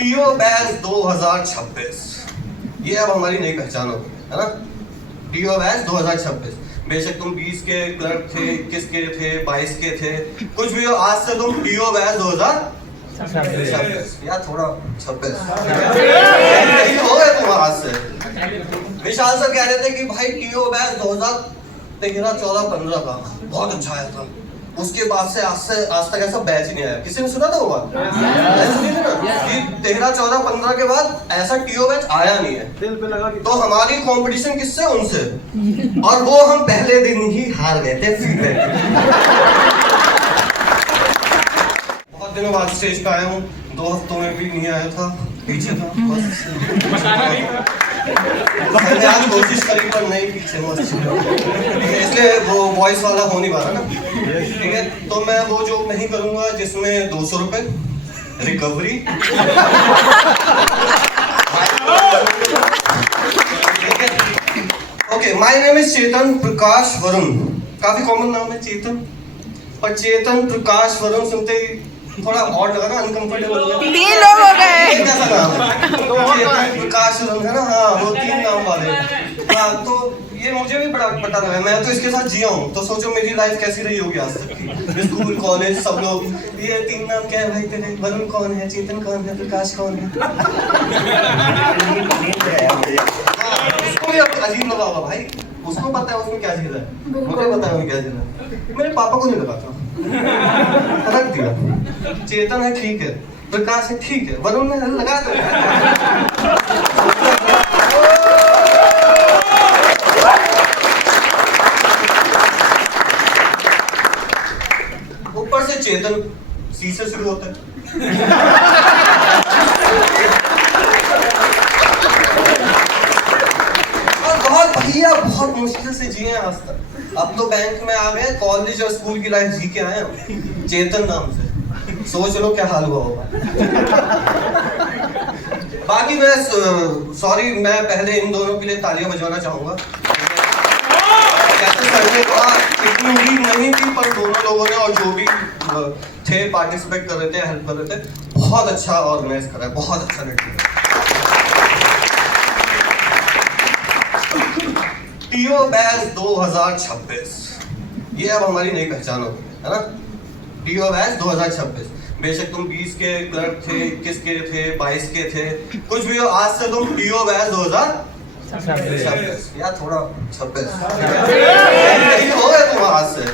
TO batch 2026 ये अब हमारी नई पहचान होगी, है ना। टीओ बैच 2026, बेशक तुम 20 के क्लर्क थे, 21 के थे, 22 के थे, कुछ भी हो, आज से तुम टीओ बैच 2026 या थोड़ा 26 हो गए तुम आज से। विशाल सर कह रहे थे कि भाई टीओ बैच 2013, 14, 15 का बहुत अच्छा आया था, उसके बाद से आज तक ऐसा बैच ही नहीं आया। किसी ने सुना था वो बात? सुनी थी ना कि 13, 14, 15 के बाद ऐसा टीओ बैच आया नहीं है। तो हमारी कंपटीशन किससे? उनसे, और वो हम पहले दिन ही हार गए थे फीडबैक। बहुत दिनों बाद स्टेज पे आया हूँ, 2 हफ्तों में भी नहीं आया था, पीछे था बस। मैंने आज कोशिश करी पर नहीं, पीछे इसलिए वो वॉइस वाला हो नहीं पा रहा ना, ठीक है। तो मैं वो जो नहीं करूंगा जिसमें 200 रुपए recovery, okay. My name is Chetan Prakash Varun, काफी कॉमन नाम है चेतन, पर चेतन प्रकाश वरुण सुनते ही थोड़ा ऑड लगा ना, अनकंफर्टेबल हो गया। 3 लोग हो गए। कैसा नाम है? चेतन प्रकाश वरुण है ना, हाँ वो 3 नाम वाले। हाँ तो ये मुझे भी बड़ा पता लगा, मैं तो इसके साथ जिया हूँ, तो सोचो मेरी लाइफ कैसी रही होगी आज तक की। स्कूल कॉलेज सब लोग ये 3 नाम क्या है भाई तेरे? वरुण कौन है, चेतन कौन है, प्रकाश कौन है? उसको भी अजीब लगा होगा भाई, उसको पता है उसमें क्या चीज है, मुझे पता है क्या चीज है, मेरे पापा को नहीं लगा था। रख दिया, चेतन है ठीक है, प्रकाश है ठीक है, वरुण ने लगा दो। ऊपर से चेतन सी से शुरू होता है। भैया बहुत मुश्किल से जिए आज तक, अब तो बैंक में आ गए, कॉलेज और स्कूल की लाइफ जी के आए हम चेतन नाम से। सोच लो क्या हाल हुआ होगा। बाकी मैं सॉरी, मैं पहले इन दोनों के लिए तालियां बजाना चाहूंगा। इतनी उम्मीद नहीं थी, पर दोनों लोगों ने और जो भी थे पार्टिसिपेट कर रहे थे, हेल्प कर रहे थे, बहुत अच्छा ऑर्गेनाइज करा है, बहुत अच्छा लड़की। टीओ बैच 2026 ये अब हमारी नई पहचान होगी, है ना। टीओ बैच 2026, बेशक तुम 20 के क्लर्क थे, 21 के थे, 22 के थे, कुछ भी हो, आज से तुम टीओ बैच 2026 या थोड़ा 26 हो गए तुम आज से।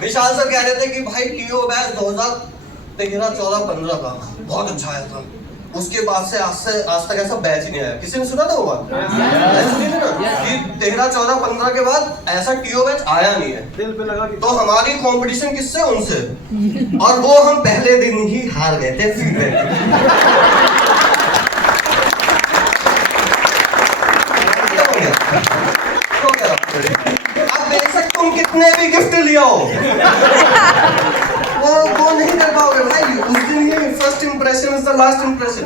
विशाल सर कह रहे थे कि भाई टीओ बैच 2013, 14, 15 का बहुत अच्छा आया था, उसके बाद से आज तक ऐसा बैच ही नहीं आया। किसी ने सुना था वो बात? सुनी थी ना कि 13, 14, 15 के बाद ऐसा टीओ बैच आया नहीं है। तो हमारी कंपटीशन किससे? उनसे, और वो हम पहले दिन ही हार गए थे फीडबैक। अब बेशक तुम कितने भी गिफ्ट लियो, वो नहीं कर पाओगे भाई। उस दिन ही first impression is the last impression.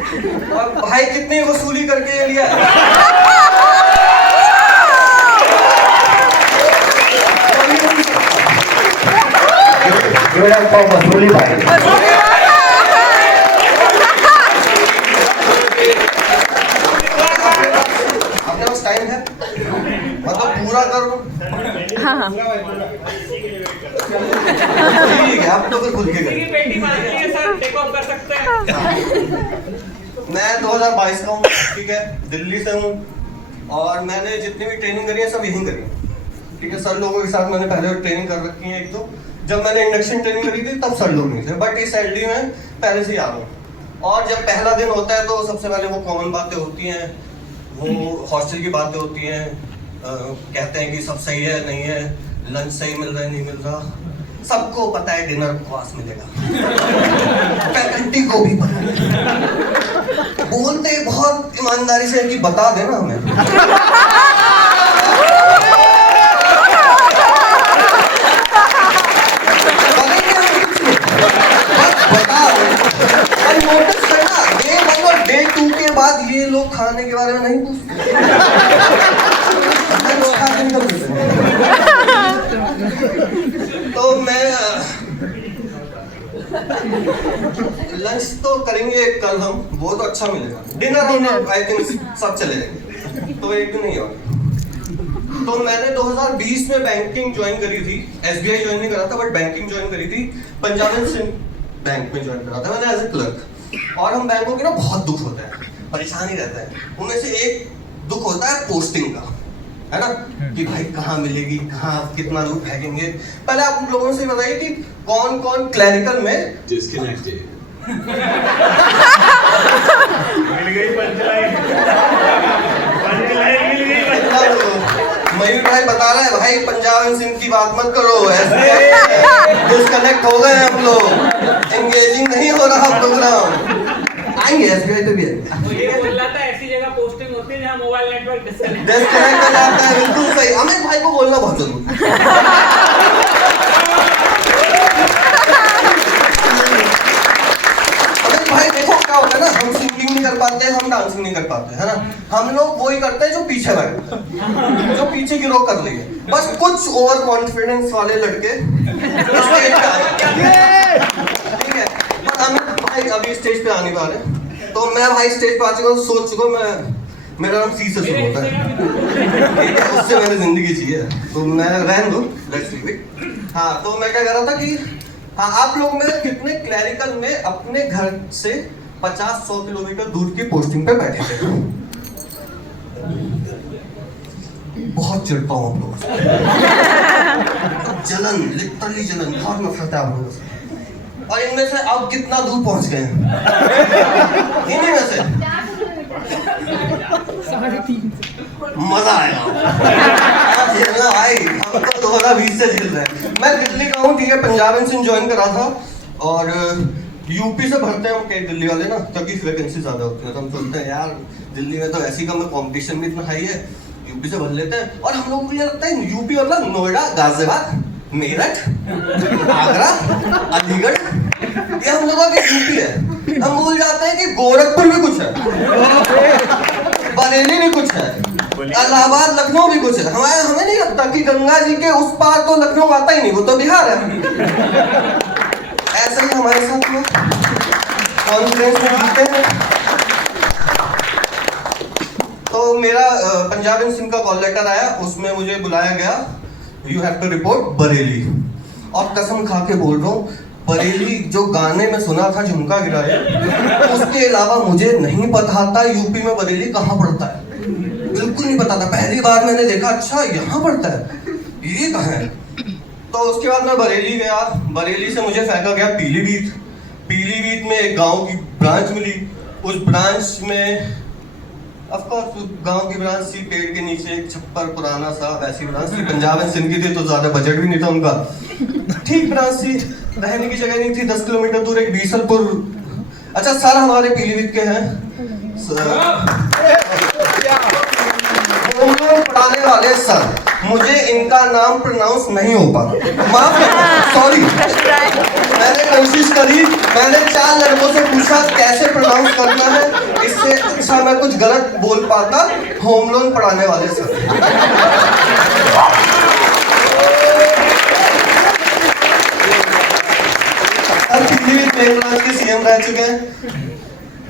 और भाई कितनी वसूली करके ये लिया है। वसूली भाई अपने पास टाइम है, मतलब पूरा करो। हाँ ठीक है, आप तो फिर खुद के करें। मैं 2022 का हूँ, ठीक है, दिल्ली से हूँ, और मैंने जितनी भी ट्रेनिंग करी है सब यहीं करी है, ठीक है। सर लोगों के साथ मैंने पहले ट्रेनिंग कर रखी है 1-2। जब मैंने इंडक्शन ट्रेनिंग करी थी तब सर लोग नहीं थे, बट इस एलडी में पहले से ही आ रहा हूँ। और जब पहला दिन होता है तो सबसे पहले वो कॉमन बातें होती हैं, वो हॉस्टल की बातें होती हैं, कहते हैं कि सब सही है नहीं है, लंच सही मिल रहा है नहीं मिल रहा, सबको पता है डिनर बकवास मिलेगा, फैकल्टी को भी पता है। बोलते बहुत ईमानदारी से कि बता देना हमें। नोटिस करना, डे 1 और डे 2 के बाद ये लोग खाने के बारे में नहीं पूछते। तो मैं लंच तो करेंगे कल हम, वो तो अच्छा मिलेगा। डिनर हम आई थिंक सब चले जाएंगे, तो एक भी नहीं होगा। तो मैंने 2020 में बैंकिंग ज्वाइन करी थी, एसबीआई ज्वाइन नहीं करा था बट बैंकिंग ज्वाइन करी थी, पंजाब एंड सिंध बैंक में ज्वाइन करा था मैंने एज ए क्लर्क। और हम बैंकों के ना बहुत दुख होता है, परेशानी रहता है। उनमें से एक दुख होता है पोस्टिंग का, है ना, कि भाई कहाँ मिलेगी, कहाँ कितना लोग फेंकेंगे। पहले आप लोगों से बताइए कि कौन कौन क्लैरिकल में डिस्कनेक्टेड। मिल गई पंचलाइन, पंचलाइन मिल गई। मयूर भाई बता रहा है भाई पंजाब एंड सिंध की बात मत करो, डिस्कनेक्ट हो गए हम लोग, एंगेजिंग नहीं हो रहा प्रोग्राम। आएंगे एसबीआई तो भी तो ये बोल रहा था ऐसी जगह पोस्टिंग होती है जहाँ मोबाइल नेटवर्क डिस्कनेक्ट डिस्कनेक्ट हो जाता है, बिल्कुल सही। अमित भाई को बोलना बहुत जरूरी है। अमित भाई देखो क्या होता है ना, हम सिंगिंग नहीं कर पाते, हम डांसिंग नहीं कर पाते, है ना, हम लोग वही करते हैं जो पीछे बैठे, जो पीछे की रोक कर रही है। बस कुछ ओवर कॉन्फिडेंस वाले लड़के स्टेज पे आ जाते हैं, ठीक है। पर अमित भाई अभी स्टेज पे आने वाले हैं, तो मैं भाई स्टेज पे आ चुका हूँ, सोच चुका हूँ मैं, मेरा नाम सी से शुरू होता है, ठीक है, उससे मैंने जिंदगी जी है, तो मैं रहने दो, लेट्स लीव इट। हाँ, तो मैं क्या कह रहा था कि हाँ, आप लोग में कितने क्लैरिकल में अपने घर से 50-100 किलोमीटर दूर की पोस्टिंग पे बैठे थे? बहुत चिढ़ता हूँ आप लोगों से, जलन, लिटरली जलन, बहुत नफरत है आप लोगों से। और इनमें से अब कितना दूर पहुंच गए हैं? इन्हीं में से मजा आएगा झेलना भाई, हम तो 2020 से झेल रहे हैं। मैं दिल्ली का हूँ, ठीक है, पंजाब एंड सिंध ज्वाइन करा था, और यूपी से भरते हैं हम कई दिल्ली वाले ना, तभी वैकेंसी ज्यादा होती है, तो हम सोचते हैं यार दिल्ली में तो ऐसी कम है, कॉम्पिटिशन भी इतना हाई है, यूपी से भर लेते हैं। और हम लोगों को ये लगता है यूपी मतलब नोएडा, गाजियाबाद, मेरठ, आगरा, अलीगढ़, ये हम लोगों का यूपी है। हम भूल जाते हैं कि गोरखपुर भी कुछ है, बरेली भी कुछ है, इलाहाबाद, लखनऊ भी कुछ है। हमें नहीं लगता कि गंगा जी के उस पार तो लखनऊ आता ही नहीं, वो तो बिहार है। ऐसा ही हमारे साथ में कॉन्फ्रेंस में जीते हैं। तो मेरा पंजाब एंड सिंध का कॉल लेटर आया, उसमें मुझे बुलाया गया, you have to report Bareilly. और कसम खा के बोल रहा हूँ, बरेली जो गाने में सुना था झुमका गिराए, उसके अलावा मुझे नहीं पता था यूपी में बरेली कहाँ पड़ता है, बिल्कुल नहीं पता था। पहली बार मैंने देखा, अच्छा यहाँ पड़ता है, ये कहाँ है। तो उसके बाद मैं बरेली गया, बरेली से मुझे फेंका गया पीलीभीत। पीलीभीत में एक गांव की ब्रांच मिली, उस ब्रांच में ऑफकोर्स गांव की ब्रांच थी, पेड़ के नीचे एक छप्पर पुराना सा, वैसी ब्रांच थी। पंजाब एंड सिंध की थी तो ज्यादा बजट भी नहीं था उनका, ठीक ब्रांच थी, रहने की जगह नहीं थी। 10 किलोमीटर दूर एक बीसलपुर, अच्छा सर हमारे पीलीभीत के हैं, पढ़ाने वाले सर, मुझे इनका नाम प्रोनाउंस नहीं हो पाता, माफ करना, सॉरी। मैंने कोशिश करी, मैंने 4 लड़कों से पूछा कैसे प्रोनाउंस करना है, इससे अच्छा मैं कुछ गलत बोल पाता, होम लोन पढ़ाने वाले सर। पीलीभीत मेन ब्रांच के सीएम रह चुके हैं,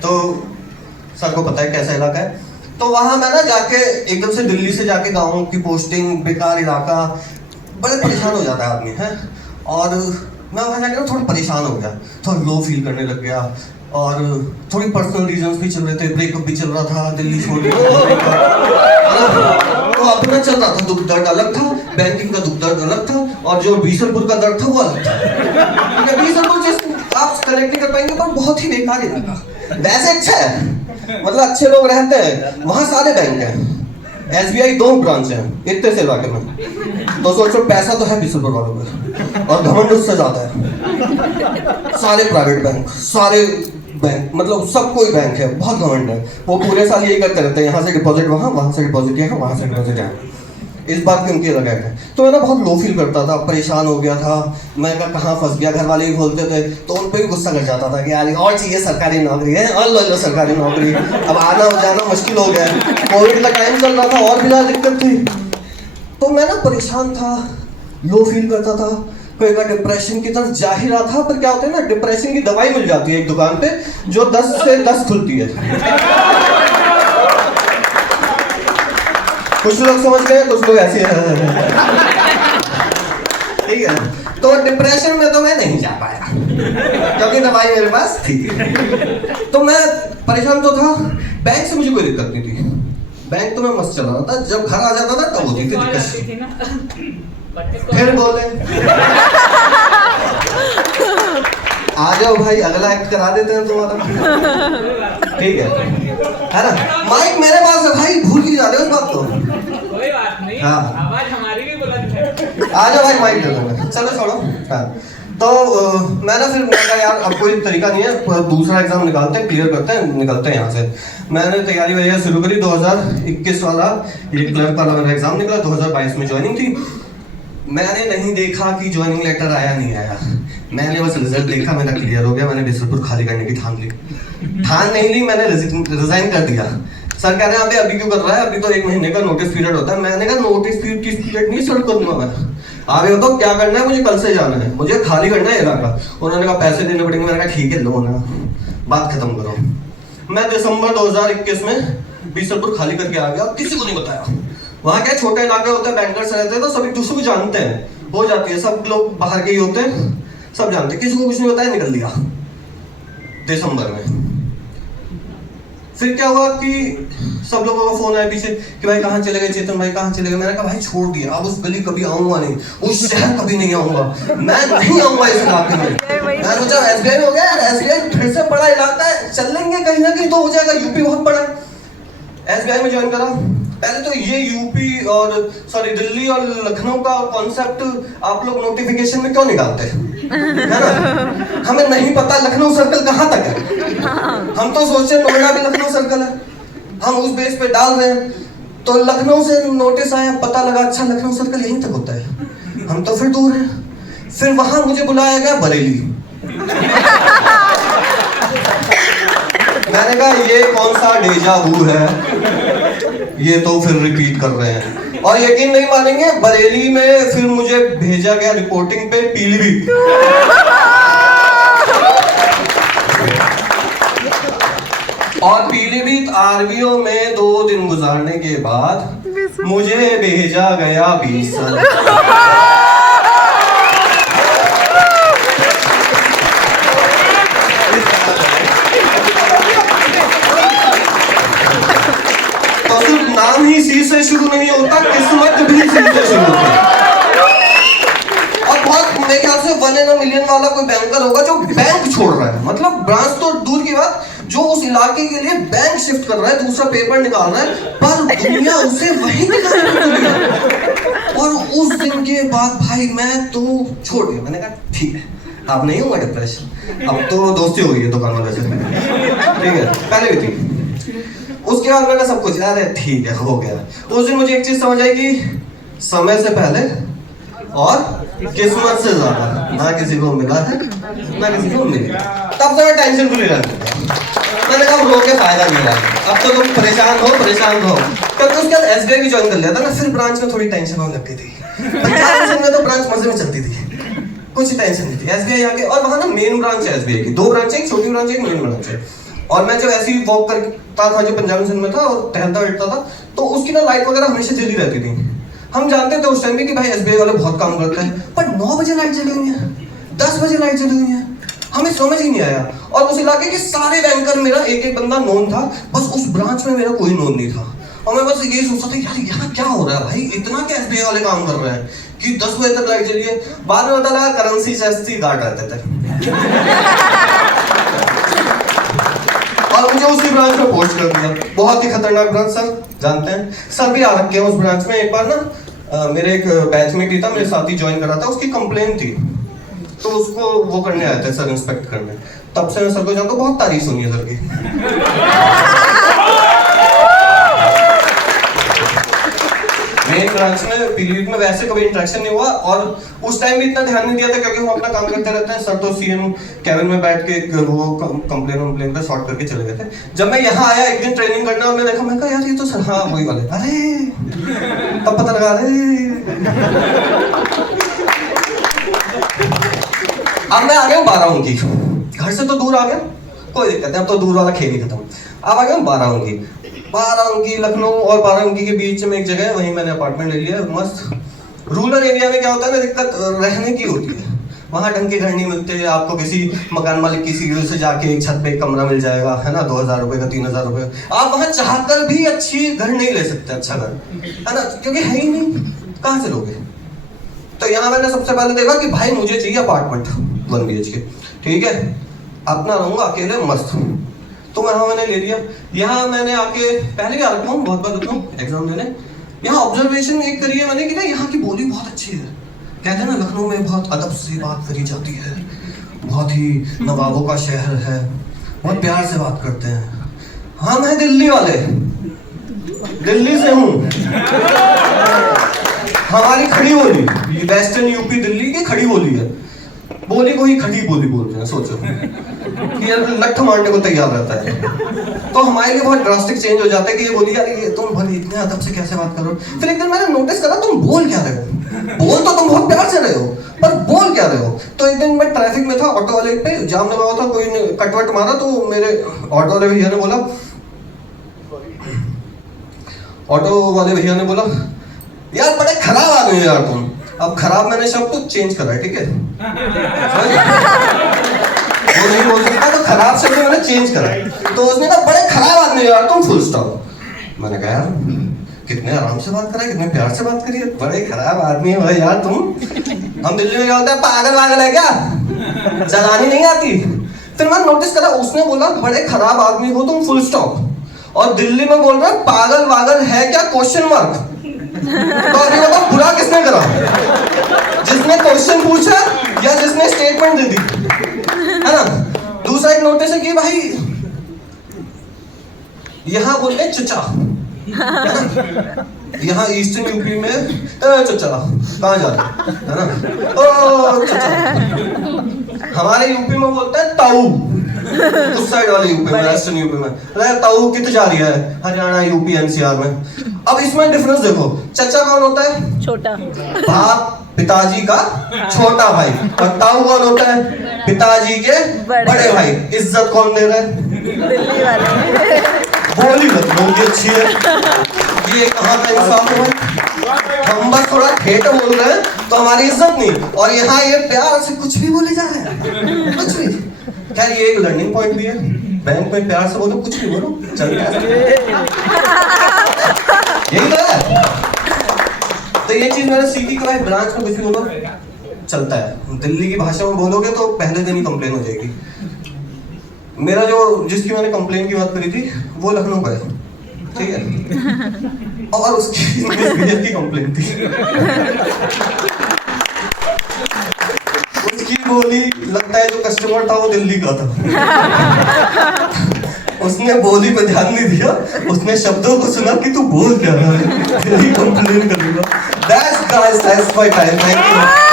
तो सर को पता है कैसा इलाका है। तो वहां मैं ना जाके एकदम से दिल्ली से जाके गाँव की पोस्टिंग, बेकार इलाका, बड़े परेशान हो जाता है आदमी है। और मैं वहां जाके ना थोड़ा परेशान हो गया, थोड़ा लो फील करने लग गया, और थोड़ी पर्सनल रीजंस भी चल रहे थे, ब्रेकअप भी चल रहा था, दिल्ली छोड़ के तो अपना चल रहा था, दुख दर्द अलग था, बैंकिंग का दुख दर्द अलग था, और जो बीसलपुर का दर्द था वो अलग था। बीसलपुर आप कनेक्ट नहीं कर पाएंगे, पर बहुत ही बेकार इलाका, वैसे अच्छा है, मतलब अच्छे लोग रहते हैं वहाँ, सारे बैंक हैं, एसबीआई 2 ब्रांच हैं इतने से इलाके में, तो सोचो पैसा तो है बीसलपुर वालों में, और घमंड उससे ज्यादा है। सारे प्राइवेट बैंक, सारे बैंक, मतलब सब कोई बैंक है, बहुत घमंड है। वो पूरे साल यही करते रहते हैं, यहाँ से डिपॉजिट वहाँ, वहाँ से डिपॉजिट यहाँ, वहाँ से डिपॉजिट यहाँ, इस बात की उनकी अलग है। तो मैं ना बहुत लो फील करता था, परेशान हो गया था, मैं कहाँ फंस गया। घर वाले भी बोलते थे तो उन पर भी गुस्सा कर जाता था कि यार और चाहिए सरकारी नौकरी है, और लो सरकारी नौकरी, अब आना जाना मुश्किल हो गया। कोविड का टाइम चल रहा था और भी ज़्यादा दिक्कत थी, तो मैं ना परेशान था, लो फील करता था। कोई बार डिप्रेशन की तरफ जा ही रहा था, पर क्या होता है ना, डिप्रेशन की दवाई मिल जाती है एक दुकान पे जो 10 से 10 खुलती है। कुछ लोग समझ गए, कुछ लोग ऐसे ठीक है। तो डिप्रेशन में तो मैं नहीं जा पाया क्योंकि दवाई मेरे पास थी। तो मैं परेशान तो था, बैंक से मुझे कोई दिक्कत नहीं थी, बैंक तो मैं मस्त चला रहा था। जब घर आ जाता था तब होती थी दिक्कत। फिर बोले आ जाओ भाई, अगला एक्ट करा देते हैं तुम्हारा, ठीक है ना। माइक मेरे पास है भाई, भूल ही जाते हो उस बात को। कोई बात नहीं, हाँ। आवाज हमारी भी बुलंद है। आ जाओ भाई, माइक दे दो मैं। चलो छोड़ो। हाँ, तो मैं कहा यार अब कोई तरीका नहीं है, दूसरा एग्जाम निकालते हैं, क्लियर करते हैं, निकलते हैं यहाँ से। मैंने तैयारी वगैरह शुरू करी। 2021 वाला ये क्लर्क वाला मेरा एग्जाम निकला। 2022 में ज्वाइनिंग थी। मैंने नहीं देखा कि ज्वाइनिंग लेटर आया नहीं आया, मैंने बस रिजल्ट देखा, मेरा क्लियर हो गया। मैंने बिसरपुर खाली करने की ठान ली। ठान नहीं ली, मैंने रिजाइन कर दिया। सर कह रहे हैं अभी क्यों कर रहा है, अभी तो 1 महीने का नोटिस पीरियड होता है। मैंने कहा नोटिस पीरियड नहीं सर करूंगा मैं, आगे बताओ क्या करना है, मुझे कल से जाना है, मुझे खाली करना है इलाका। उन्होंने कहा पैसे देने पड़ेंगे। मैंने कहा ठीक है लो ना, बात खत्म करो। मैं दिसंबर 2021 में बिसरपुर खाली करके आ गया, किसी को नहीं बताया। वहाँ क्या छोटा इलाका होता है, बैंकर्स रहते हैं तो सब एक दूसरे को जानते हैं, हो जाती है, सब लोग बाहर के ही होते हैं, सब जानते हैं, किसी को कुछ नहीं बताया, निकल दिया दिसंबर में। फिर क्या हुआ कि सब लोगों का फोन आया पीछे कि भाई कहाँ चले गए चेतन भाई, कहाँ चले गए। मैंने कहा भाई छोड़ दिया, अब उस गली कभी आऊंगा नहीं, उस शहर कभी नहीं आऊंगा, मैं नहीं आऊंगा इस इलाके में। मैं सोचा एसबीआई हो गया, एसबीआई फिर से बड़ा इलाका है, चल लेंगे कहीं ना कहीं तो हो जाएगा, यूपी बहुत बड़ा है। एसबीआई में ज्वाइन करा। पहले तो ये यूपी और दिल्ली और लखनऊ का कॉन्सेप्ट आप लोग नोटिफिकेशन में क्यों निकालते हैं, है ना। हमें नहीं पता लखनऊ सर्कल कहाँ तक है, हम तो सोचते नोएडा भी लखनऊ सर्कल है, हम उस बेस पे डाल रहे हैं। तो लखनऊ से नोटिस आया, पता लगा अच्छा लखनऊ सर्कल यहीं तक होता है, हम तो फिर दूर हैं। फिर वहां मुझे बुलाया गया बरेली। मैंने कहा ये कौन सा डेजा वू है, ये तो फिर रिपीट कर रहे हैं। और यकीन नहीं मानेंगे, बरेली में फिर मुझे भेजा गया रिपोर्टिंग पे पीलीभीत। और पीलीभीत आरबीओ में 2 दिन गुजारने के बाद मुझे भेजा गया बीसर। तो सिर्फ नाम ही सी से शुरू नहीं होता, किस्मत भी सी से शुरू होती है। और बहुत मेरे ख्याल से 1 in a million वाला कोई बैंकर होगा जो बैंक छोड़ रहा है, मतलब ब्रांच तो दूर की बात, जो उस इलाके के लिए बैंक शिफ्ट कर रहा है, दूसरा पेपर निकाल रहा है, पर दुनिया उसे वही निकाल। और उस दिन के बाद भाई मैं तो छोड़ दिया। मैंने कहा ठीक है, अब नहीं होगा डिप्रेशन, अब तो दोस्ती हो गई है दुकान वाले से, ठीक है, पहले भी थी। उसके बाद मैंने सब कुछ अरे ठीक है हो गया। उस दिन मुझे एक चीज समझ आई कि समय से पहले और किस्मत से ज्यादा ना किसी को मिला है ना किसी को मिलेगा। तब तो मैं टेंशन फ्री रहता था। मैंने कहा रो के फायदा नहीं रहा, अब तो तुम परेशान हो क्योंकि उसके बाद एसबीआई भी ज्वाइन कर लिया था ना, फिर ब्रांच में थोड़ी टेंशन होने लगती थी। पंजाब में तो ब्रांच मजे में चलती थी, कुछ टेंशन नहीं थी। एसबीआई आके, और वहाँ ना मेन ब्रांच है एसबीआई की, 2 ब्रांच है, एक छोटी ब्रांच है, एक मेन ब्रांच है। और मैं जब ऐसे ही वॉक करता था, जो पंजाब सिंध में था और टहलता बैठता था, तो उसकी ना लाइट वगैरह हमेशा जली रहती थी। हम जानते थे उस टाइम भी कि भाई एसबीआई वाले बहुत काम करते हैं, पर 9 बजे लाइट जली हुई है, 10 बजे लाइट जली हुई है, हमें समझ ही नहीं आया। और उस इलाके के सारे बैंकर, मेरा एक बंदा नोन था, बस उस ब्रांच में मेरा कोई नोन नहीं था। और मैं बस यही सोचता था यार यहाँ क्या हो रहा है भाई, इतना क्या एसबीआई वाले काम कर रहे हैं कि 10 बजे तक लाइट जली है। बाद में पता लगा करेंसी चेस्टी गार्ड रहते थे। और मुझे उसी ब्रांच में पोस्ट कर दिया। बहुत ही खतरनाक ब्रांच, सर जानते हैं, सर भी आ रखे हैं उस ब्रांच में। एक बार ना मेरे एक बैचमेट ही था, मेरे साथ ही ज्वाइन करा था, उसकी कंप्लेन थी, तो उसको वो करने आए थे सर, इंस्पेक्ट करने। तब से मैं सर को जानता हूँ, बहुत तारीफ सुनी है सर की। मेन ब्रांच में पीलीभीत में वैसे कभी इंटरेक्शन नहीं हुआ, और उस टाइम भी इतना ध्यान नहीं दिया था क्योंकि वो अपना काम करते रहते हैं। सर तो सीएम कैबिन में बैठ के वो कंप्लेन पे सॉर्ट करके चले गए थे। जब मैं यहाँ आया एक दिन ट्रेनिंग करने, और मैंने देखा, मैं कहा यार ये तो सर हाँ वही वाले, अरे तब पता लगा, अरे अब मैं आ गया हूँ 12 अंकी, घर से तो दूर आ गया, कोई दिक्कत नहीं, अब तो दूर वाला खेल ही खत्म। अब आ गया हूँ 12 अंकी, 12 अंकी लखनऊ और 12 अंकी के बीच में एक जगह है, वहीं मैंने अपार्टमेंट ले लिया मस्त। रूरल एरिया में क्या होता है ना, दिक्कत रहने की होती है, वहाँ ढंग के घर नहीं मिलते, आपको किसी मकान मालिक की सीढ़ी से जाके एक छत पे एक कमरा मिल जाएगा, है ना, 2000 रुपये का, 3000 रुपये का। आप वहाँ चाहकर भी अच्छी घर नहीं ले सकते, अच्छा घर, है ना, क्योंकि है ही नहीं, कहाँ से लोगे। तो यहाँ मैंने सबसे पहले देखा कि भाई मुझे चाहिए अपार्टमेंट 1 BHK, ठीक है, अपना रहूंगा अकेले मस्त। तो यहाँ मैंने ले लिया। यहाँ मैंने आके पहले भी आ रखा हूँ, बहुत बार रुका हूँ एग्जाम देने। यहाँ ऑब्जर्वेशन एक करी है मैंने कि ना यहाँ की बोली बहुत अच्छी है। कहते हैं ना लखनऊ में बहुत अदब से बात करी जाती है, बहुत ही नवाबों का शहर है, बहुत प्यार से बात करते हैं। हाँ मैं दिल्ली वाले, दिल्ली से हूँ। हमारी खड़ी बोली, ये वेस्टर्न यूपी दिल्ली की खड़ी बोली है, बोली को ही खड़ी बोली बोलते हैं। सोचो कि यार लठ मारने को तैयार रहता है। तो हमारे लिए बहुत ड्रास्टिक चेंज हो जाता है कि ये बोली यार ये तुम भले इतने अदब से कैसे बात करो। फिर एक दिन मैंने नोटिस करा तुम बोल क्या रहे हो, बोल तो तुम बहुत प्यार से रहे हो पर बोल क्या रहे हो। तो एक दिन मैं ट्रैफिक में था, ऑटो वाले पे जाम लगा हुआ था, कोई ने कटवट मारा, तो मेरे ऑटो वाले भैया ने बोला यार बड़े खराब आदमी हो यार तुम। अब खराब मैंने शब्द तो चेंज करा है, ठीक है, वो नहीं बोल सकता तो खराब शब्द मैंने चेंज करा है। तो उसने कहा बड़े खराब आदमी हो यार तुम, फुल स्टॉप। मैंने कहा यार कितने आराम से बात करा है, कितने प्यार से बात करी है, बड़े खराब आदमी हो यार तुम। हम दिल्ली में क्या होता है, पागल वागल है क्या, चलानी नहीं आती। फिर मैंने नोटिस करा उसने बोला बड़े खराब आदमी हो तुम, फुल स्टॉप, और दिल्ली में बोल रहा है पागल वागल है क्या, क्वेश्चन मार्क। तो अभी बताओ बुरा किसने करा, जिसने क्वेश्चन पूछा या जिसने स्टेटमेंट दे दी, है ना। दूसरा एक नोटिस है कि भाई यहाँ बोलते हैं चचा, यहाँ ईस्टर्न यूपी में चचा कहाँ जा रहे है ना, ओ चचा। हमारे यूपी में बोलते हैं ताऊ, उस साइड वाले यूपी में, वेस्टर्न यूपी में ताऊ कित जा रही है, हरियाणा यूपी एनसीआर में। अब इसमें डिफरेंस देखो, चचा कौन होता है, छोटा बाप पिताजी का छोटा भाई, और ताऊ कौन होता है, पिताजी के बड़े भाई। इज्जत कौन दे रहा है, दिल्ली वाले। बोली लखनऊ की अच्छी है, ये कहाँ का इंसाफ है भाई। हम बस थोड़ा ठेठ बोल रहे हैं तो हमारी इज्जत नहीं, और यहाँ ये प्यार से कुछ भी बोले जा रहे हैं, कुछ भी। खैर ये एक लर्निंग पॉइंट भी है, बैंक में प्यार से बोलो, कुछ भी बोलो चलता है, यही तो है। तो ये चीज मैंने सीखी कि भाई ब्रांच में कुछ भी बोलो चलता है। दिल्ली की भाषा में बोलोगे तो पहले दिन ही कंप्लेन हो जाएगी। मेरा जो जिसकी मैंने कंप्लेन की बात करी थी वो लखनऊ का है, ठीक है, और उसकी मिसबिहेव की कंप्लेन थी। उसकी बोली लगता है जो कस्टमर था वो दिल्ली का था। उसने बोली पे ध्यान नहीं दिया, उसने शब्दों को सुना कि तू बोल क्या रहा है, तेरी कंप्लेन करूंगा। That's guys, that's my time. Thank you.